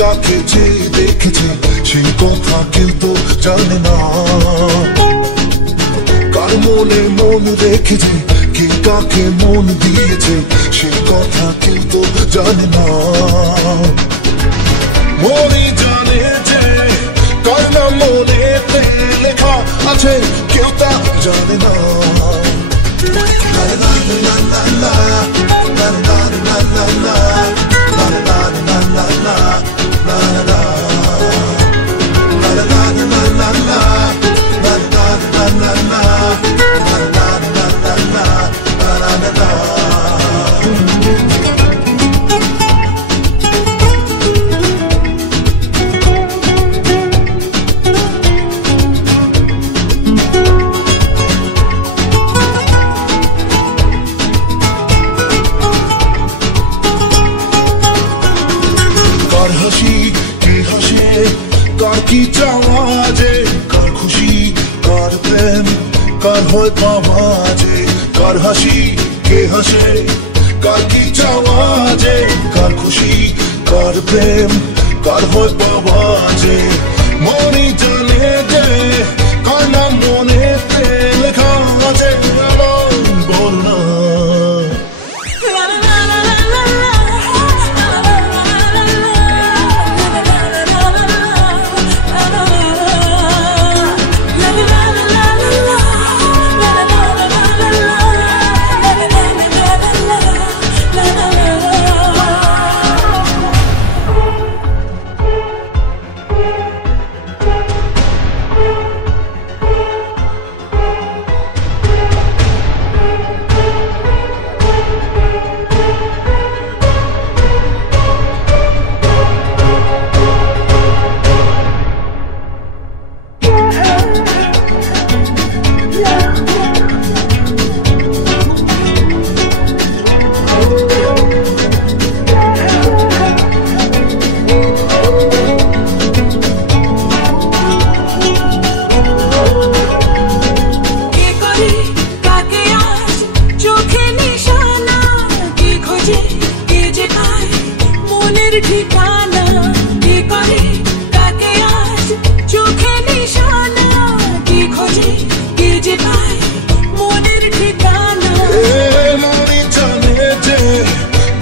কাকে যে দেখেছে সেই কথা কেউ তো জানে না, কার মনে মন রেখেছে কে কাকে মন দিয়েছে সেই কথা কেউ তো জানে না। মনে জানে যে কার নাম মনেতে লেখা আছে কেউ তা জানে না। কার হাসি কে হাসে কার কি চাওয়া যে, কার খুশি কার প্রেম কার হয় পাওয়া যে, কার হাসি কে হাসে কার কি চাওয়া যে, কার খুশি কার প্রেম কার হয় পাওয়া যে। মনে জানে যে কার নাম মনেতে লেখা আছে বল না। ঠিকানা কি করে কাকে আজ চোখে নিশানা, কি খোঁজে কি যে পায় মনের ঠিকানা। মনে জানে যে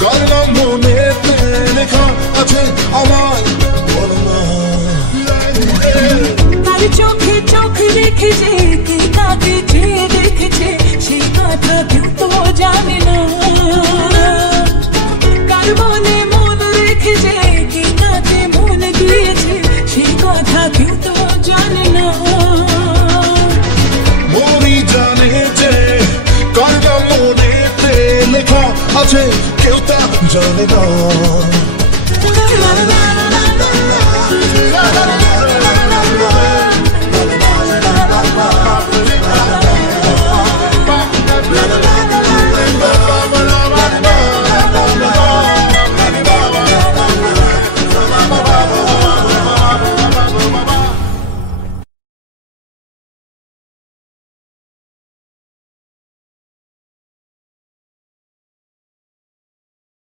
কার নাম মনেতে লেখা আছে আমায় বল না। কার চোখে চোখ রেখেছে কে কাকে চেয়ে দেখেছে সেই কথা কেউ তো জানে না, কার মনে কেউ তো জানে না। মনে জানে যে কার নাম মনেতে লেখা আছে কেউ তা জানে না।